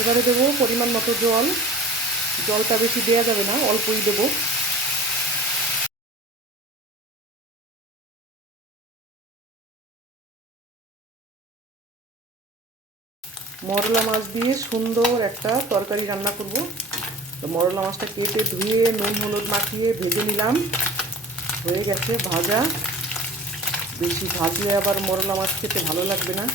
এবারে দেবো পরিমাণ মতো জল। জলটা বেশি দেওয়া যাবে না, অল্পই দেবো। মরলা মাছ দিয়ে সুন্দর একটা তরকারি রান্না করব। তো মরলা মাছটা কেটে ধুয়ে নুন হলুদ মাখিয়ে ভেজে নিলাম। হয়ে গেছে ভাজা। বেশি ভাজলে আবার মরলা মাছ খেতে ভালো লাগবে না।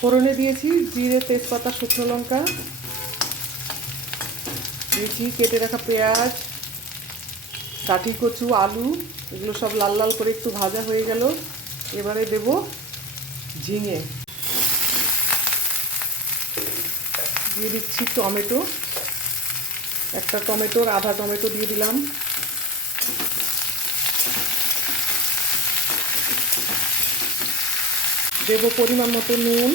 ফোড়নে দিয়েছি জিরে, তেজপাতা, শুকনো লঙ্কা, দিয়েছি কেটে রাখা পেঁয়াজ, কাঠি কচু, আলু। এগুলো সব লাল লাল করে একটু ভাজা হয়ে গেল। এবারে দেব ঝিঙে, দিয়ে দিচ্ছি টমেটো। একটা টমেটোর আধা টমেটো দিয়ে দিলাম। দেব পরিমাণ মতো নুন,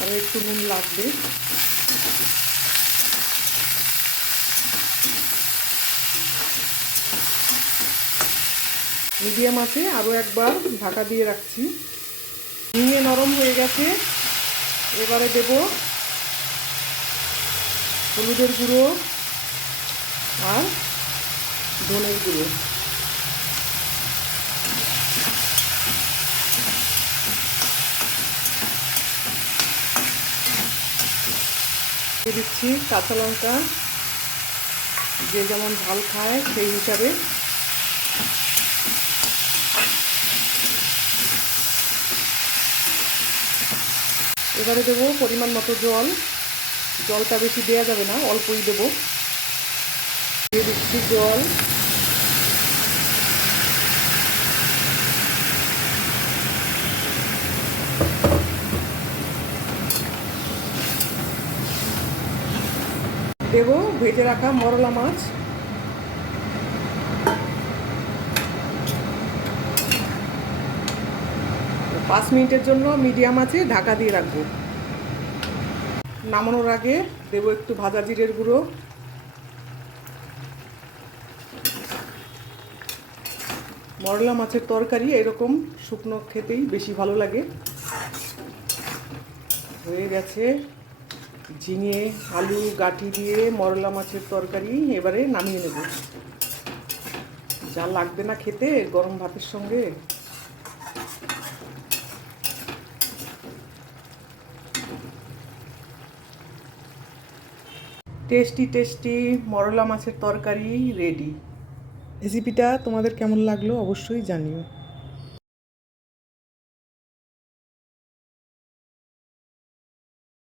আরও একটু নুন লাগবে। মিডিয়াম আছে আরও একবার ঢাকা দিয়ে রাখছি। ঝিঙে নরম হয়ে গেছে। এবারে দেব হলুদের গুঁড়ো আর ধনের গুঁড়ো। দিয়ে দিচ্ছি কাঁচা লঙ্কা, যে যেমন ঝাল খায় সেই হিসাবে। এবারে দেবো পরিমাণ মতো জল। জলটা বেশি দেওয়া যাবে না, অল্পই দেবো। দিয়ে দিচ্ছি জল। দেবো ভেজে রাখা মরলা মাছ। 5 মিনিটের জন্য মিডিয়াম আছে ঢাকা দিয়ে রাখবো। নামানোর আগে দেবো একটু ভাজা জিরের গুঁড়ো। মরলা মাছের তরকারি এরকম শুকনো খেতেই বেশি ভালো লাগে। হয়ে গেছে ঝিঙে আলু গাঁটি দিয়ে মরলা মাছের তরকারি। এবারে নামিয়ে নেব। যা লাগবে না খেতে গরম ভাতের সঙ্গে। টেস্টি টেস্টি মরলা মাছের তরকারি রেডি। রেসিপিটা তোমাদের কেমন লাগলো অবশ্যই জানিও।